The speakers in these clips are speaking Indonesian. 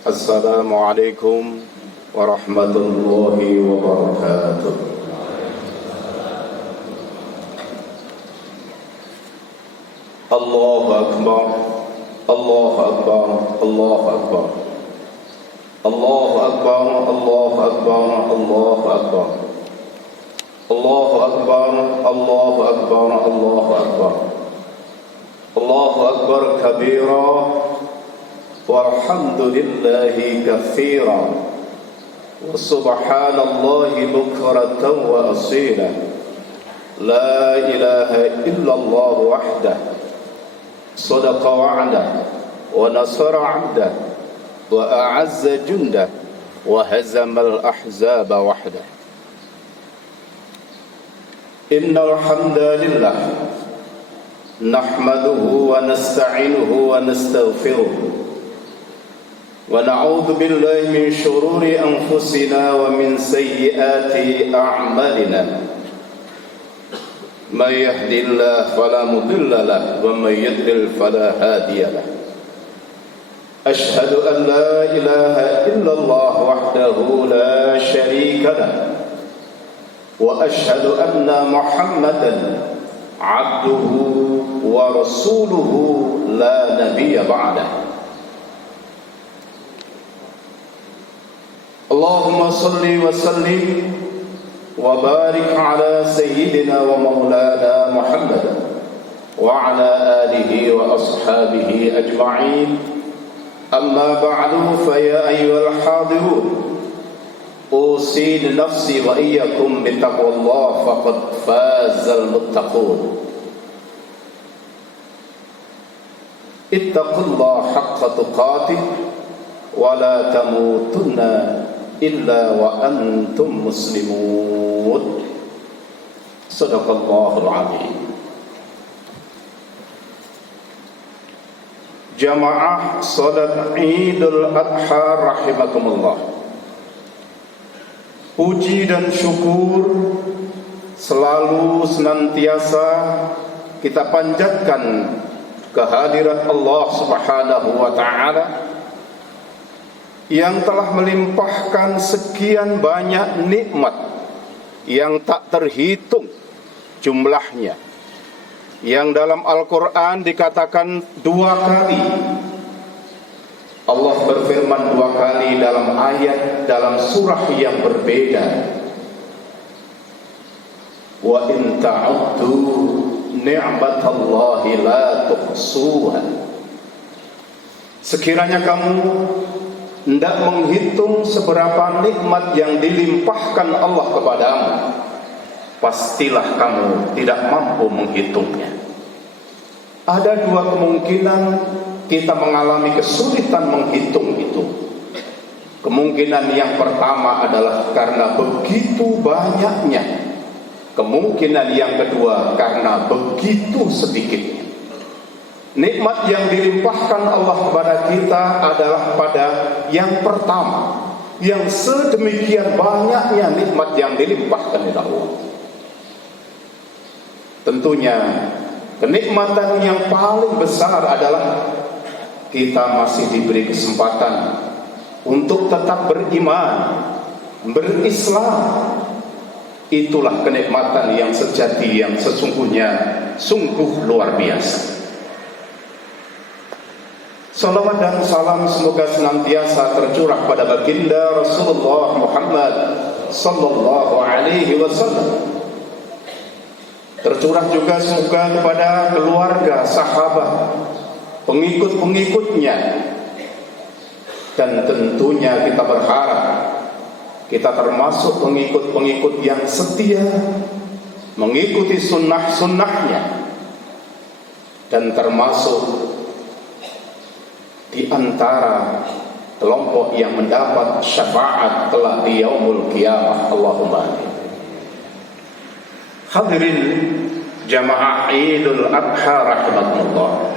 Assalamualaikum warahmatullahi wabarakatuh. Allahu Akbar, Allahu Akbar, Allahu Akbar, Allahu Akbar, Allahu Akbar, Allahu Akbar, Allahu Akbar, Allahu Akbar, Allahu Akbar, Allahu Akbar kabira, walhamdulillahi katsira, wa subhanallahi bukratan wa asila. La ilaha illallah wahdah, sadaqa wa'dah, wa nasara 'abdah, wa a'azza jundah, wa hazama al-ahzaba wahdah. Innal hamdalillah nahmaduhu wa nasta'inuhu wa nastaghfiruh. ونعوذ بالله من شرور أنفسنا ومن سيئات أعمالنا من يهد الله فلا مضل له ومن يضلل فلا هادي له أشهد أن لا إله إلا الله وحده لا شريك له وأشهد أن محمدا عبده ورسوله لا نبي بعده اللهم صل وسلم وبارك على سيدنا ومولانا محمد وعلى آله وأصحابه أجمعين أما بعد فيا أيها الحاضرون أوصي نفسي وإياكم بتقوى الله فقد فاز المتقون اتقوا الله حق تقاته ولا تموتن إلا وأنتم مسلمون صدق الله العظيم. Jamaah salat Idul Adha rahimakumullah. Puji dan syukur selalu senantiasa kita panjatkan kehadirat Allah Subhanahu wa taala yang telah melimpahkan sekian banyak nikmat yang tak terhitung jumlahnya, yang dalam Al-Quran dikatakan 2 kali. Allah berfirman 2 kali dalam ayat dalam surah yang berbeda. Wa in ta'uddu ni'matallahi la tuhsuha. Sekiranya kamu hendak menghitung seberapa nikmat yang dilimpahkan Allah kepadamu, pastilah kamu tidak mampu menghitungnya. Ada 2 kemungkinan kita mengalami kesulitan menghitung itu. Kemungkinan yang pertama adalah karena begitu banyaknya. Kemungkinan yang kedua karena begitu sedikitnya. Nikmat yang dilimpahkan Allah kepada kita adalah pada yang pertama, yang sedemikian banyaknya nikmat yang dilimpahkan oleh Allah. Tentunya kenikmatan yang paling besar adalah kita masih diberi kesempatan untuk tetap beriman, berislam. Itulah kenikmatan yang sejati, yang sesungguhnya sungguh luar biasa. Salawat dan salam semoga senantiasa tercurah pada baginda Rasulullah Muhammad sallallahu alaihi wasallam. Tercurah juga semoga kepada keluarga, sahabat, pengikut-pengikutnya. Dan tentunya kita berharap kita termasuk pengikut-pengikut yang setia mengikuti sunnah-sunnahnya, dan termasuk di antara kelompok yang mendapat syafaat kelak di yaumul qiyamah. Allahumma amin. Hadirin jamaah Idul Adha rahimakumullah.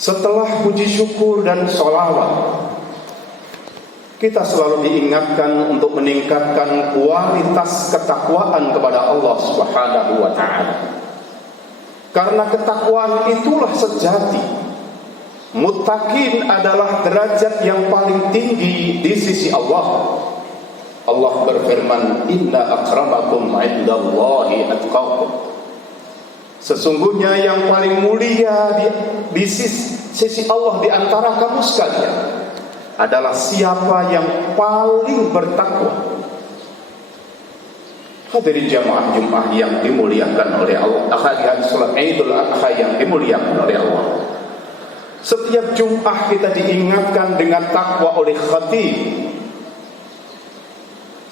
Setelah puji syukur dan sholawat, kita selalu diingatkan untuk meningkatkan kualitas ketakwaan kepada Allah Subhanahu wa ta'ala. Karena ketakwaan itulah sejati Muttaqin adalah derajat yang paling tinggi di sisi Allah. Allah berfirman, "Inna akramakum 'indallahi atqakum." Sesungguhnya yang paling mulia di sisi Allah di antara kamu sekalian adalah siapa yang paling bertakwa. Hadirin jamaah Jumat yang dimuliakan oleh Allah, hadirin salat Idul Adha yang dimuliakan oleh Allah. Setiap Jumat kita diingatkan dengan takwa oleh khatib.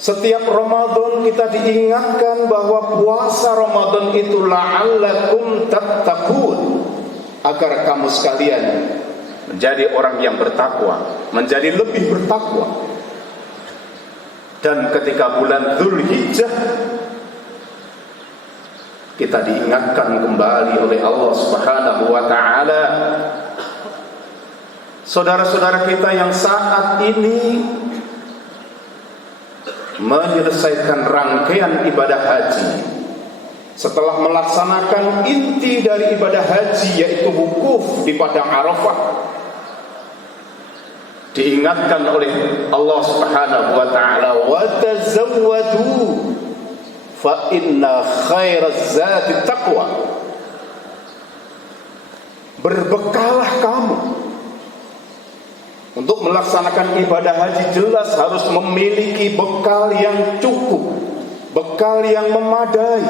Setiap Ramadan kita diingatkan bahwa puasa Ramadan itu la'allakum tattaqun, agar kamu sekalian menjadi orang yang bertakwa, menjadi lebih bertakwa. Dan ketika bulan Dzulhijjah kita diingatkan kembali oleh Allah Subhanahu wa taala, saudara-saudara kita yang saat ini menyelesaikan rangkaian ibadah haji, setelah melaksanakan inti dari ibadah haji yaitu wukuf di padang Arafah, diingatkan oleh Allah Subhanahu wa taala, "Wa tazawwadu fa inna khairaz zati taqwa." Berbekalah kamu untuk melaksanakan ibadah haji. Jelas harus memiliki bekal yang cukup, bekal yang memadai,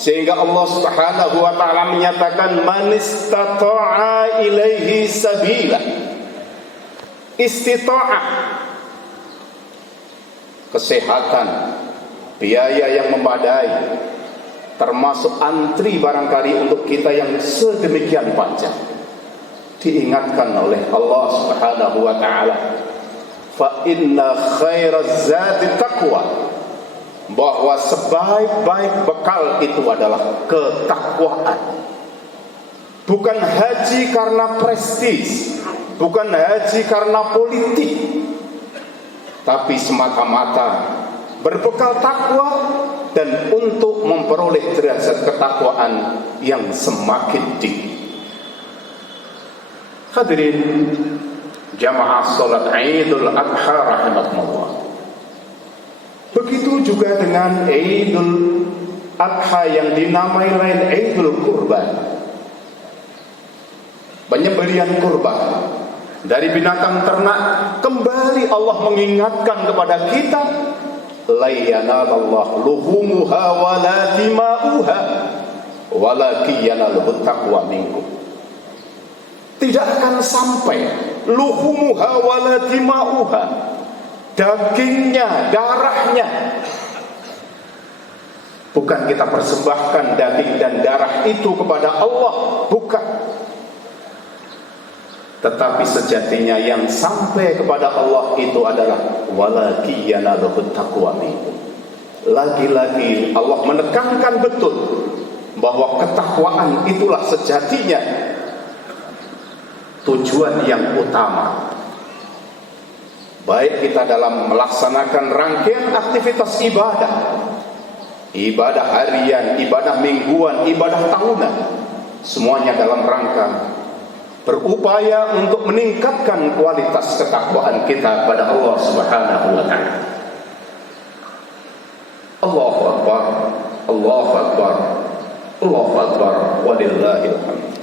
sehingga Allah Subhanahu wa taala menyatakan, "Man istata'a ilaihi sabila." Istita'ah, kesehatan, biaya yang memadai, termasuk antri barangkali untuk kita yang sedemikian panjang. Diingatkan oleh Allah Subhanahu wa taala, "Fa inna khairaz zati taqwa." Bahwa sebaik-baik bekal itu adalah ketakwaan. Bukan haji karena prestis, bukan haji karena politik, tapi semata-mata berbekal takwa dan untuk memperoleh derajat ketakwaan yang semakin tinggi. Hadirin jamaah salat Idul Adha rahimakumullah. Begitu juga dengan Idul Adha yang dinamai lain Idul Kurban, penyembelihan kurban dari binatang ternak. Kembali Allah mengingatkan kepada kita, "La yanalallahu luhumuha wa la dima'uha walakin yanaluhu taqwa minkum." Tidak akan sampai luhumuha wa la dima'uha, dagingnya, darahnya. Bukan kita persembahkan daging dan darah itu kepada Allah, bukan. Tetapi sejatinya yang sampai kepada Allah itu adalah walakin yanaluhu taqwa minkum. Lagi-lagi Allah menekankan betul bahwa ketakwaan itulah sejatinya tujuan yang utama, baik kita dalam melaksanakan rangkaian aktivitas ibadah, ibadah harian, ibadah mingguan, ibadah tahunan, semuanya dalam rangka berupaya untuk meningkatkan kualitas ketakwaan kita kepada Allah Subhanahu wa taala. Allahu akbar, Allahu akbar, Allahu akbar, walillahil hamd.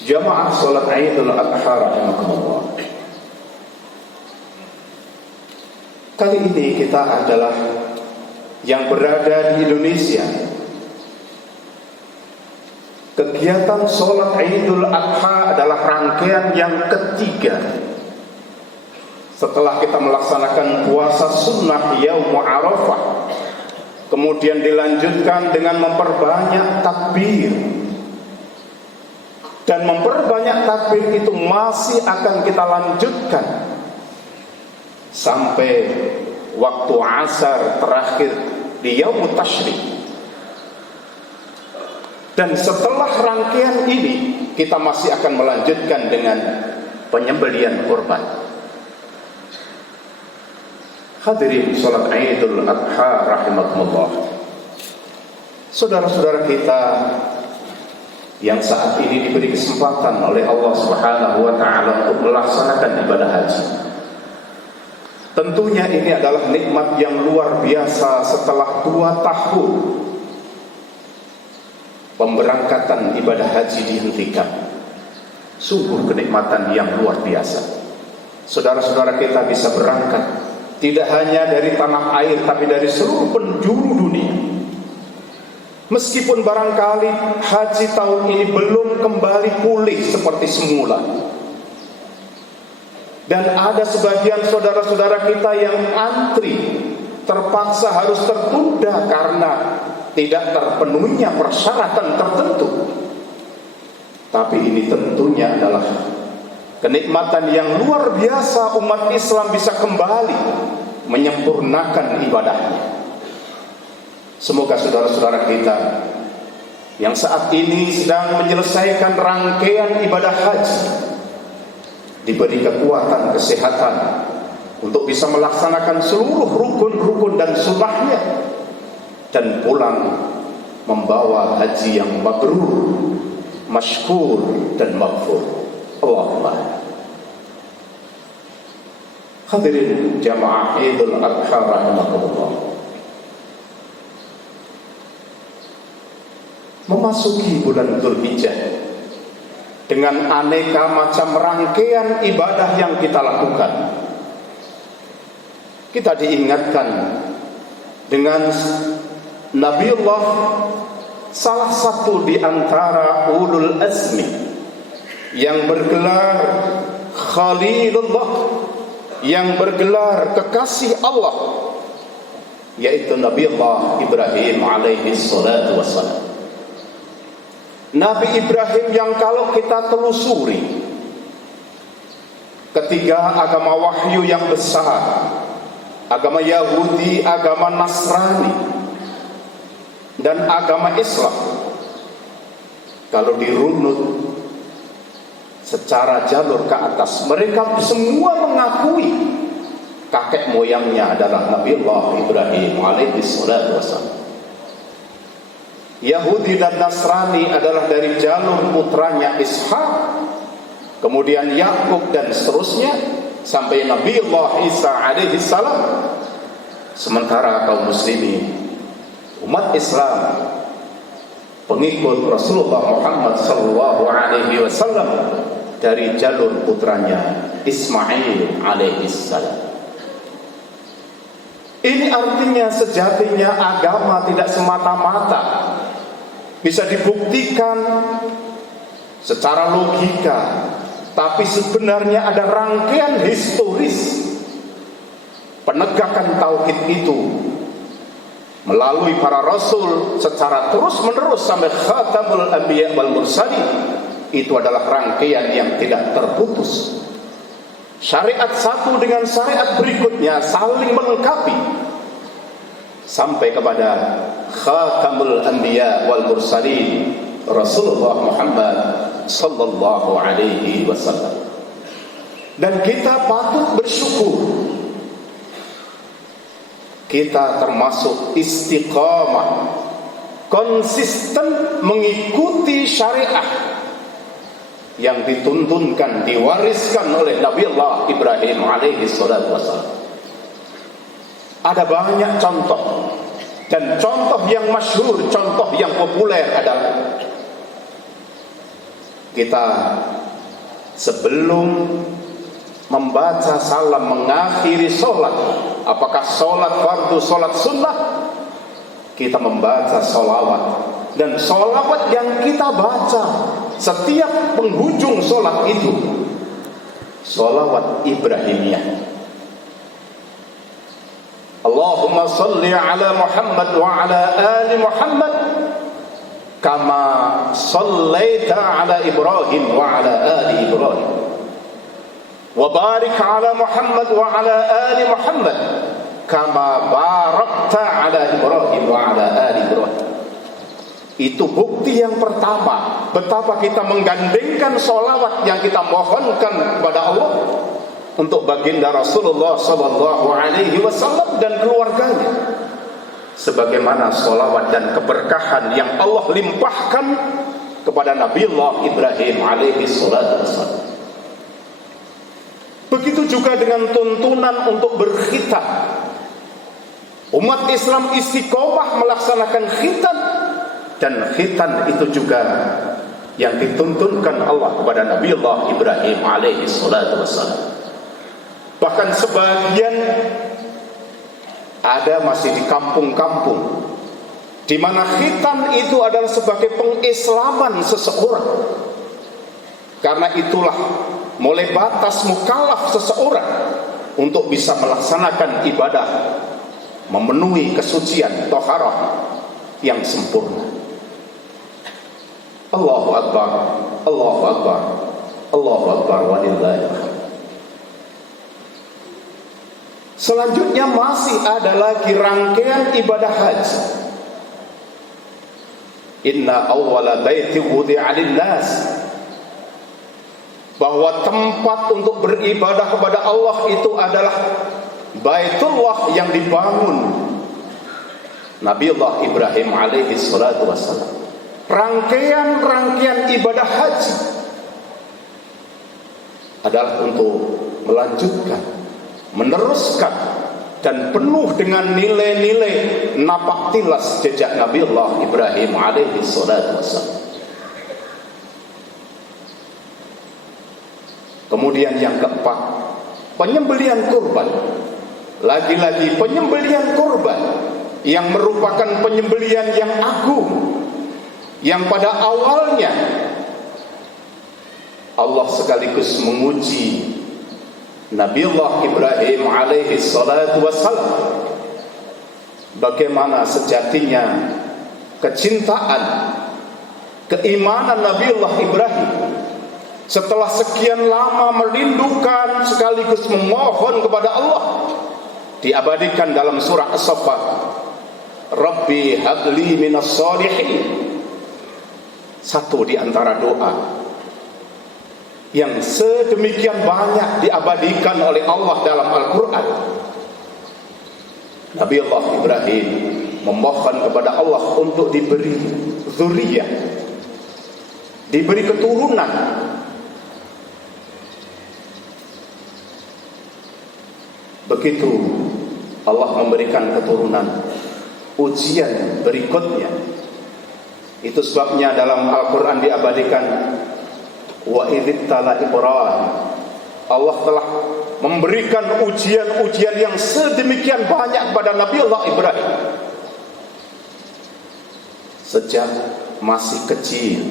Jamaah salat Idul Adha rahimakumullah. Kali ini kita adalah yang berada di Indonesia. Kegiatan salat Idul Adha adalah rangkaian yang ketiga setelah kita melaksanakan puasa sunnah Yaum Arafah. Kemudian dilanjutkan dengan memperbanyak takbir. Dan memperbanyak takbir itu masih akan kita lanjutkan sampai waktu asar terakhir di Yaumut Tasyrik. Dan setelah rangkaian ini kita masih akan melanjutkan dengan penyembelihan kurban. Hadirin salat Idul Adha rahimakumullah. saudara-saudara kita yang saat ini diberi kesempatan oleh Allah Subhanahu wa taala untuk melaksanakan ibadah haji. Tentunya ini adalah nikmat yang luar biasa setelah 2 tahun pemberangkatan ibadah haji dihentikan. Sungguh kenikmatan yang luar biasa. Saudara-saudara kita bisa berangkat tidak hanya dari tanah air tapi dari seluruh penjuru dunia. Meskipun barangkali haji tahun ini belum kembali pulih seperti semula, dan ada sebagian saudara-saudara kita yang antri terpaksa harus tertunda karena tidak terpenuhinya persyaratan tertentu. Tapi ini tentunya adalah kenikmatan yang luar biasa umat Islam bisa kembali menyempurnakan ibadahnya. Semoga saudara-saudara kita yang saat ini sedang menyelesaikan rangkaian ibadah haji diberi kekuatan, kesehatan untuk bisa melaksanakan seluruh rukun-rukun dan sunnahnya dan pulang membawa haji yang mabrur, masykur dan maghfur. Allahumma. Hadirin jamaah Idul Adha rahimakumullah. Memasuki bulan Dzulhijjah dengan aneka macam rangkaian ibadah yang kita lakukan, kita diingatkan dengan Nabiullah, salah satu di antara ulul azmi yang bergelar Khalilullah, yang bergelar kekasih Allah, yaitu Nabiullah Ibrahim alaihi salatu wassalam. Nabi Ibrahim yang kalau kita telusuri ketiga agama wahyu yang besar, agama Yahudi, agama Nasrani, dan agama Islam, kalau dirunut secara jalur ke atas, mereka semua mengakui kakek moyangnya adalah Nabiullah Ibrahim alaihi salatu wassalam. Yahudi dan Nasrani adalah dari jalur putranya Ishak, kemudian Yakub dan seterusnya sampai Nabiullah Isa alaihi salam. Sementara kaum muslimin, umat Islam, pengikut Rasulullah Muhammad sallallahu alaihi wasallam dari jalur putranya Ismail alaihi salam. Ini artinya sejatinya agama tidak semata-mata bisa dibuktikan secara logika, tapi sebenarnya ada rangkaian historis penegakan tauhid itu melalui para rasul secara terus-menerus sampai khatamul anbiya wal mursalin. Itu adalah rangkaian yang tidak terputus. Syariat satu dengan syariat berikutnya saling melengkapi sampai kepada khatamul anbiya wal mursalin Rasulullah Muhammad sallallahu alaihi wasallam. Dan kita patut bersyukur kita termasuk istiqamah, konsisten mengikuti syariah yang dituntunkan, diwariskan oleh Nabiullah Ibrahim alaihi salatu wassalam. Ada banyak contoh, dan contoh yang masyhur, contoh yang populer adalah kita sebelum membaca salam mengakhiri sholat, apakah sholat fardu, sholat sunnah, kita membaca sholawat. Dan sholawat yang kita baca setiap penghujung sholat itu sholawat Ibrahimiyah. Allahumma salli ala Muhammad wa ala ali Muhammad kama sallaita ala Ibrahim wa ala ali Ibrahim, wa barik ala Muhammad wa ala ali Muhammad kama barakta ala Ibrahim wa ala ali Ibrahim. Itu bukti yang pertama betapa kita menggandengkan sholawat yang kita mohonkan kepada Allah untuk baginda Rasulullah sallallahu alaihi wasallam dan keluarganya, sebagaimana sholawat dan keberkahan yang Allah limpahkan kepada Nabiullah Ibrahim alaihi salatu wassalam. Begitu juga dengan tuntunan untuk berkhitan. Umat Islam istiqomah melaksanakan khitan, dan khitan itu juga yang dituntunkan Allah kepada Nabiullah Ibrahim alaihi salatu wassalam. Bahkan sebagian ada masih di kampung-kampung di mana khitan itu adalah sebagai pengislaman seseorang. Karena itulah mulai batas mukallaf seseorang untuk bisa melaksanakan ibadah memenuhi kesucian thaharah yang sempurna. Allahu Akbar, Allahu Akbar, Allahu Akbar walillahil hamd. Selanjutnya masih ada lagi rangkaian ibadah haji. Inna awwala baiti wudi'a lin-nas, bahwa tempat untuk beribadah kepada Allah itu adalah Baitullah yang dibangun Nabiullah Ibrahim alaihi salatu wassalam. Rangkaian ibadah haji adalah untuk melanjutkan, meneruskan, dan penuh dengan nilai-nilai napak tilas jejak Nabiullah Ibrahim alaihi salatu wassalam. Kemudian yang keempat, penyembelihan kurban. Lagi-lagi penyembelihan kurban yang merupakan penyembelihan yang agung, yang pada awalnya Allah sekaligus menguji Nabiullah Ibrahim alaihi salatu wassalam bagaimana sejatinya kecintaan, keimanan Nabiullah Ibrahim setelah sekian lama merindukan sekaligus memohon kepada Allah. Diabadikan dalam surah As-Saffat, Rabbi habli minas shalihin. Satu di antara doa yang sedemikian banyak diabadikan oleh Allah dalam Al-Quran. Nabiullah Ibrahim memohon kepada Allah untuk diberi zuriyah, diberi keturunan. Begitu Allah memberikan keturunan, ujian berikutnya. Itu sebabnya dalam Al-Quran diabadikan, wa idzibtala Ibrahim, Allah telah memberikan ujian-ujian yang sedemikian banyak pada Nabiullah Ibrahim. Sejak masih kecil,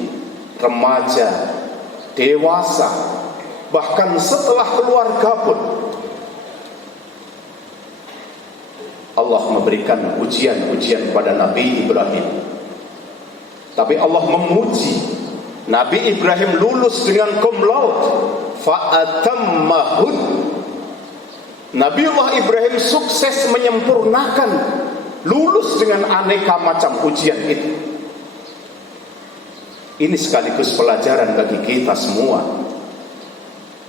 remaja, dewasa, bahkan setelah keluarga pun Allah memberikan ujian-ujian pada Nabi Ibrahim. Tapi Allah memuji Nabi Ibrahim lulus dengan cum laude, fa'atammahud. Nabiullah Ibrahim sukses menyempurnakan, lulus dengan aneka macam ujian itu. Ini sekaligus pelajaran bagi kita semua,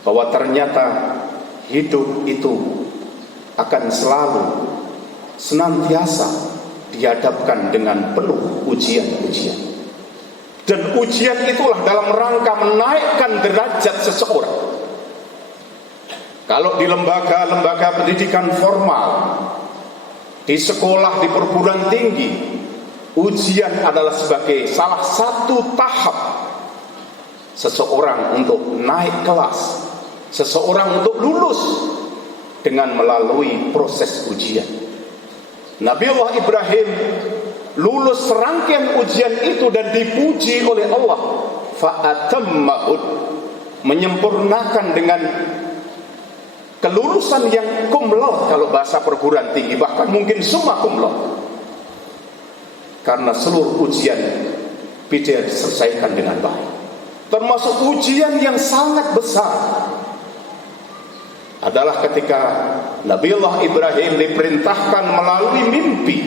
bahwa ternyata hidup itu akan selalu senantiasa dihadapkan dengan penuh ujian-ujian. Dan ujian itulah dalam rangka menaikkan derajat seseorang. Kalau di lembaga-lembaga pendidikan formal, di sekolah, di perguruan tinggi, ujian adalah sebagai salah satu tahap seseorang untuk naik kelas, seseorang untuk lulus dengan melalui proses ujian. Nabiullah Ibrahim lulus serangkaian ujian itu dan dipuji oleh Allah, fa'atammahud, menyempurnakan dengan kelulusan yang cum laude kalau bahasa perguruan tinggi, bahkan mungkin summa cum laude, karena seluruh ujian bisa diselesaikan dengan baik. Termasuk ujian yang sangat besar adalah ketika Nabiullah Ibrahim diperintahkan melalui mimpi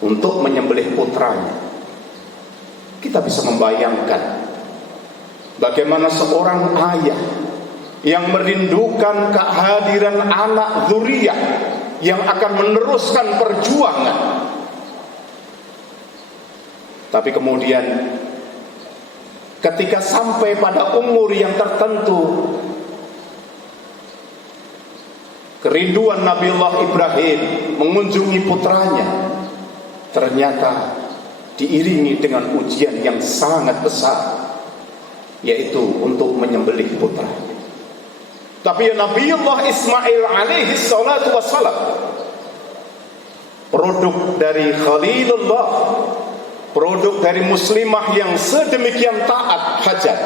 untuk menyembelih putranya. Kita bisa membayangkan bagaimana seorang ayah yang merindukan kehadiran anak zuriyah yang akan meneruskan perjuangan Tapi kemudian ketika sampai pada umur yang tertentu, kerinduan Nabiullah Ibrahim mengunjungi putranya ternyata diiringi dengan ujian yang sangat besar, yaitu untuk menyembelih putra. Tapi Nabiullah Ismail alaihi salatu wassalam, produk dari Khalilullah, produk dari muslimah yang sedemikian taat hajat,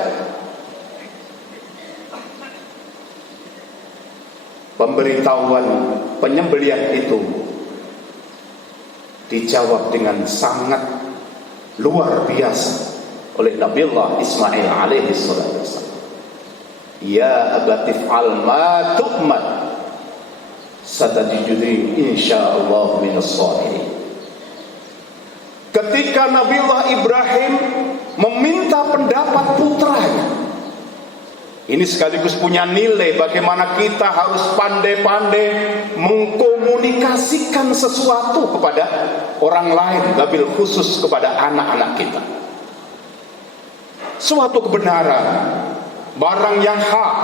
pemberitahuan penyembelihan itu dijawab dengan sangat luar biasa oleh Nabiullah Ismail alaihi salatu wassalam. Ya abati fa'al ma tu'mar satajiduni insyaallah minas shalihin. Ketika Nabiullah Ibrahim meminta pendapat putranya, ini sekaligus punya nilai bagaimana kita harus pandai-pandai mengkomunikasikan sesuatu kepada orang lain, wabil khusus kepada anak-anak kita. Suatu kebenaran, barang yang hak,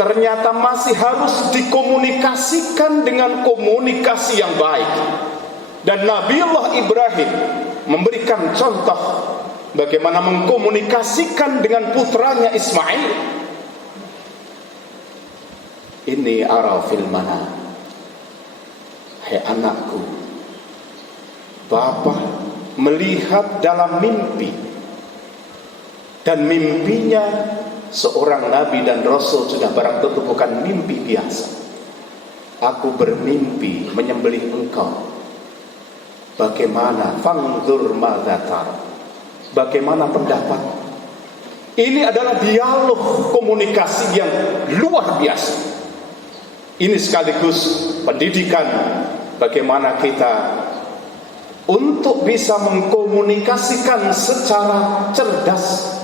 ternyata masih harus dikomunikasikan dengan komunikasi yang baik. Dan Nabiullah Ibrahim memberikan contoh bagaimana mengkomunikasikan dengan putranya Ismail. Ini ara fil manam, hai anakku, Bapa melihat dalam mimpi, dan mimpinya seorang nabi dan rasul sudah barang tentu bukan mimpi biasa. Aku bermimpi menyembelih engkau. Bagaimana? Fangdur madzatar. Bagaimana pendapat? Ini adalah dialog komunikasi yang luar biasa. Ini sekaligus pendidikan bagaimana kita untuk bisa mengkomunikasikan secara cerdas.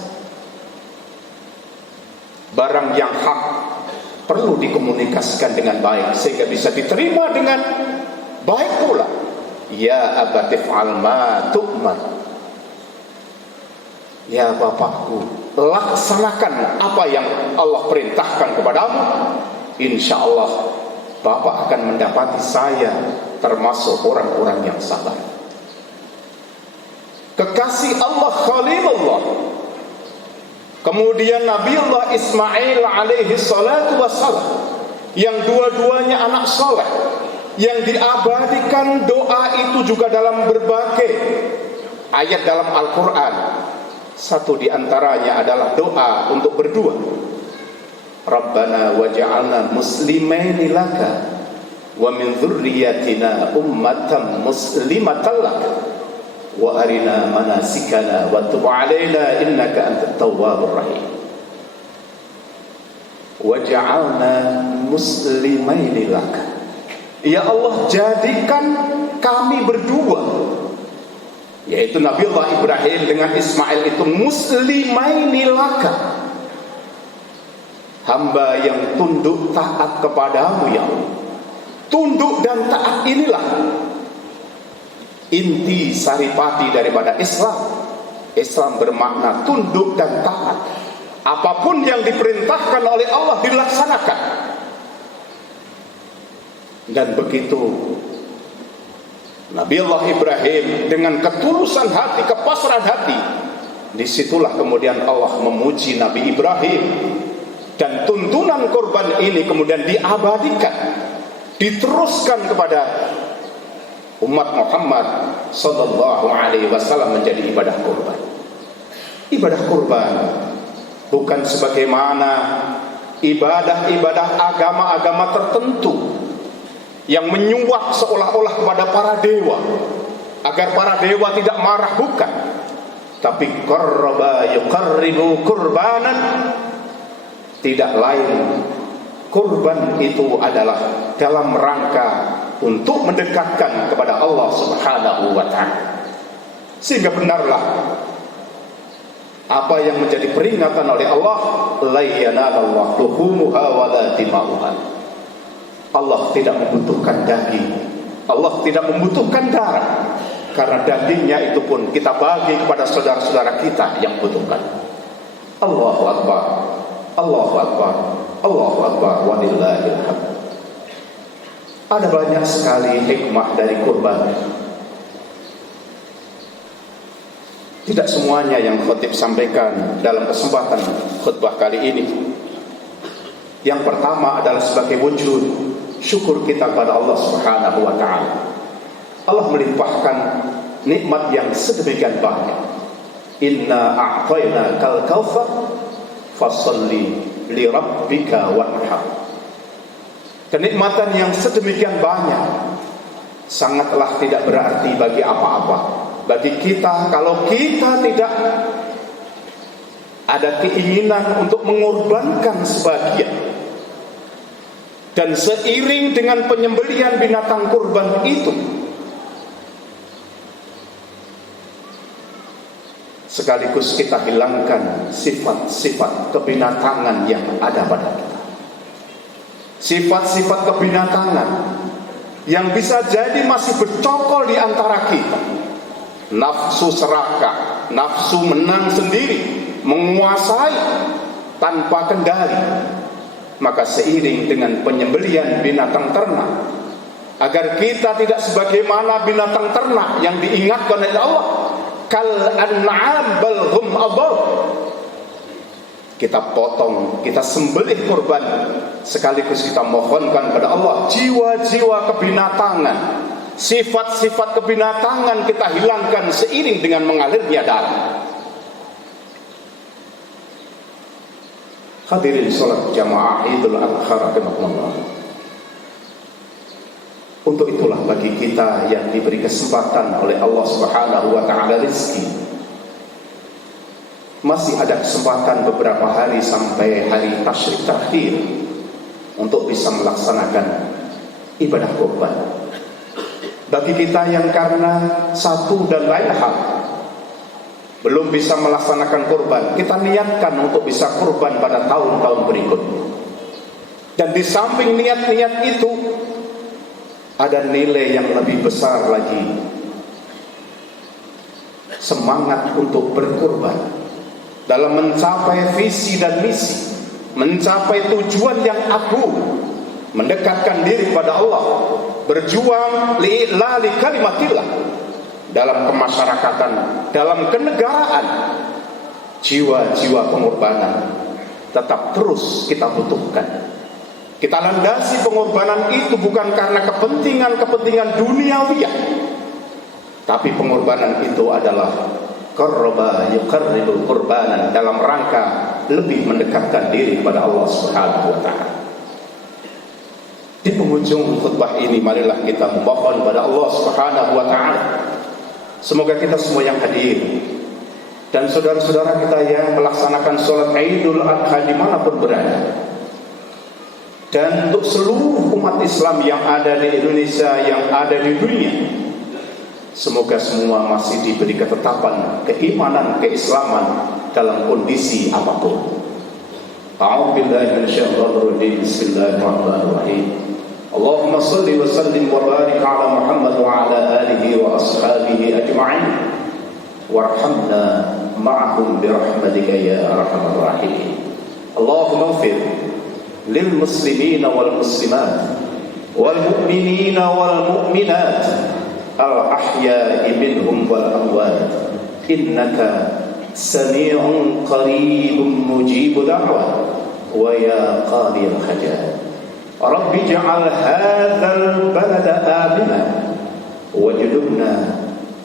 Barang yang hak perlu dikomunikasikan dengan baik sehingga bisa diterima dengan baik pula. Ya abati fa'al ma tu'mar. Ya Bapakku, laksanakan apa yang Allah perintahkan kepadamu. Insya Allah Bapak akan mendapati saya termasuk orang-orang yang sabar. Kekasih Allah Khalilullah, kemudian Nabiullah Ismail alaihi salatu wassalam, yang dua-duanya anak soleh, yang diabadikan doa itu juga dalam berbagai ayat dalam Al-Quran. Satu di antaranya adalah doa untuk berdua. Rabbana waj'alna muslimaini laka wa min dzurriyyatina ummatan muslimatan lak wa arina manasikana wa tub 'alaina innaka antat tawwabur rahim. Waj'alna muslimaini laka, ya Allah, jadikan kami berdua, yaitu Nabiullah Ibrahim dengan Ismail itu muslimaini laka, hamba yang tunduk taat kepadamu ya Allah. Tunduk dan taat inilah inti saripati daripada Islam. Islam bermakna tunduk dan taat. Apapun yang diperintahkan oleh Allah dilaksanakan. Dan begitu Nabiullah Ibrahim dengan ketulusan hati, kepasrahan hati, disitulah kemudian Allah memuji Nabi Ibrahim. Dan tuntunan korban ini kemudian diabadikan, diteruskan kepada umat Muhammad sallallahu alaihi wasallam menjadi ibadah kurban. Ibadah kurban bukan sebagaimana ibadah-ibadah agama-agama tertentu yang menyuap seolah-olah kepada para dewa agar para dewa tidak marah, bukan. Tapi qarraba yuqarribu qurbanan, tidak lain kurban itu adalah dalam rangka untuk mendekatkan kepada Allah Subhanahu wa ta'ala. Sehingga benarlah apa yang menjadi peringatan oleh Allah, la yanalallahu luhumuha wa la dima'uha. Allah tidak membutuhkan daging, Allah tidak membutuhkan darah, karena dagingnya itu pun kita bagi kepada saudara-saudara kita yang butuhkan. Allahu Akbar, Allahu Akbar, Allahu Akbar, walillahil hamd. Ada banyak sekali hikmah dari kurban. Tidak semuanya yang khotib sampaikan dalam kesempatan khutbah kali ini. Yang pertama adalah sebagai wujud syukur kita kepada Allah Subhanahu wa taala. Allah melimpahkan nikmat yang sedemikian banyak. Inna a'tainakal kautsar fasholli li rabbika wanhar. Kenikmatan yang sedemikian banyak sangatlah tidak berarti bagi apa-apa bagi kita kalau kita tidak ada keinginan untuk mengorbankan sebagian. Dan seiring dengan penyembelihan binatang kurban itu, sekaligus kita hilangkan sifat-sifat kebinatangan yang ada pada kita. Sifat-sifat kebinatangan yang bisa jadi masih bercokol di antara kita. Nafsu serakah, nafsu menang sendiri, menguasai tanpa kendali. Maka seiring dengan penyembelihan binatang ternak, agar kita tidak sebagaimana binatang ternak yang diingatkan oleh Allah, kal an'am bal hum adall, kita potong, kita sembelih kurban, sekaligus kita mohonkan kepada Allah jiwa-jiwa kebinatangan, sifat-sifat kebinatangan kita hilangkan seiring dengan mengalirnya darah. Hadirin salat jamaah Idul Adha rahimakumullah. Untuk itulah bagi kita yang diberi kesempatan oleh Allah Subhanahu wa taala rezeki, masih ada kesempatan beberapa hari sampai hari tasyrik terakhir untuk bisa melaksanakan ibadah kurban. Bagi kita yang karena satu dan lain hal belum bisa melaksanakan kurban, kita niatkan untuk bisa kurban pada tahun-tahun berikutnya. Dan di samping niat-niat itu ada nilai yang lebih besar lagi, semangat untuk berkurban dalam mencapai visi dan misi, mencapai tujuan yang agung, mendekatkan diri pada Allah, berjuang li'i'lali kalimatillah dalam kemasyarakatan, dalam kenegaraan. Jiwa-jiwa pengorbanan tetap terus kita butuhkan. Kita landasi pengorbanan itu bukan karena kepentingan-kepentingan duniawiyah, tapi pengorbanan itu adalah qarraba yuqarribul qurbanan, dalam rangka lebih mendekatkan diri kepada Allah Subhanahu wa taala. Di penghujung khutbah ini marilah kita memohon pada Allah Subhanahu wa taala, semoga kita semua yang hadir dan saudara-saudara kita yang melaksanakan sholat Idul Adha dimanapun berada, dan untuk seluruh umat Islam yang ada di Indonesia, yang ada di dunia, semoga semua masih diberi ketetapan keimanan, keislaman dalam kondisi apapun. A'udzubillahi minasyaitonir rajim. Bismillahirrahmanirrahim. Allahumma salli wa sallim wa barik ala Muhammad wa ala alihi wa ashabihi ajma'in warhamna ma'ahum birahmatika ya arhamar rahimin. Allahumma ighfir lil muslimina wal muslimat wal mu'minina wal mu'minat al ahya'i minhum wal amwat innaka sami'un qaribun mujibu da'wat wa ya qadiyal hajat. Rabbi ja'al hadzal balada amina waj'alna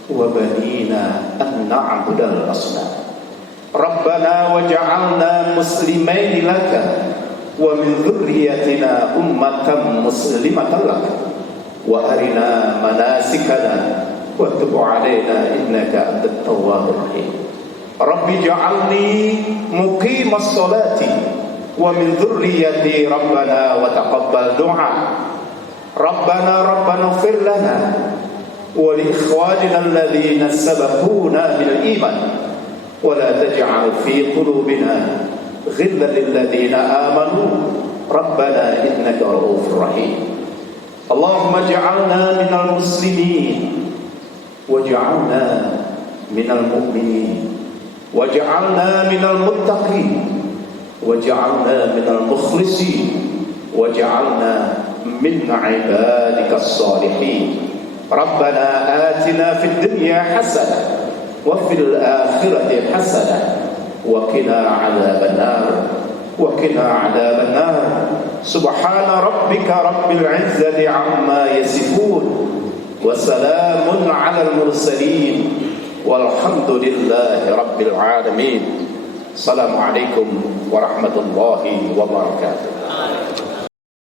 wa banina an na'budal asnam. Rabbana waj'alna muslimaini laka wa min dhurriyyatina ummatan muslimatan laka wa arina manasikana wa tub 'alaina innaka antat tawwabur rahim. Rabbi ja'alni muqimas salati wa min dhurriyyati rabbana wa taqabbal du'a. Rabbana ighfir lana wa li ikhwanina alladhina sabaquna bil iman wa la taj'al fi qulubina ghillan lil ladzina amanu rabbana innaka ra'ufur rahim. Allahumma ij'alna minal muslimin waj'alna minal mu'minin waj'alna minal muttaqin waj'alna minal mukhlisin waj'alna min ibadikas salihin. Rabbana atina fid dunya hasanah wa fil akhirati hasanah wa qina 'adzaban nar wa qina 'adzaban nar. Subhana rabbika rabbil 'izzati 'amma yasifun wa salamun 'alal mursalin walhamdulillahi rabbil alamin. Assalamualaikum warahmatullahi wabarakatuh.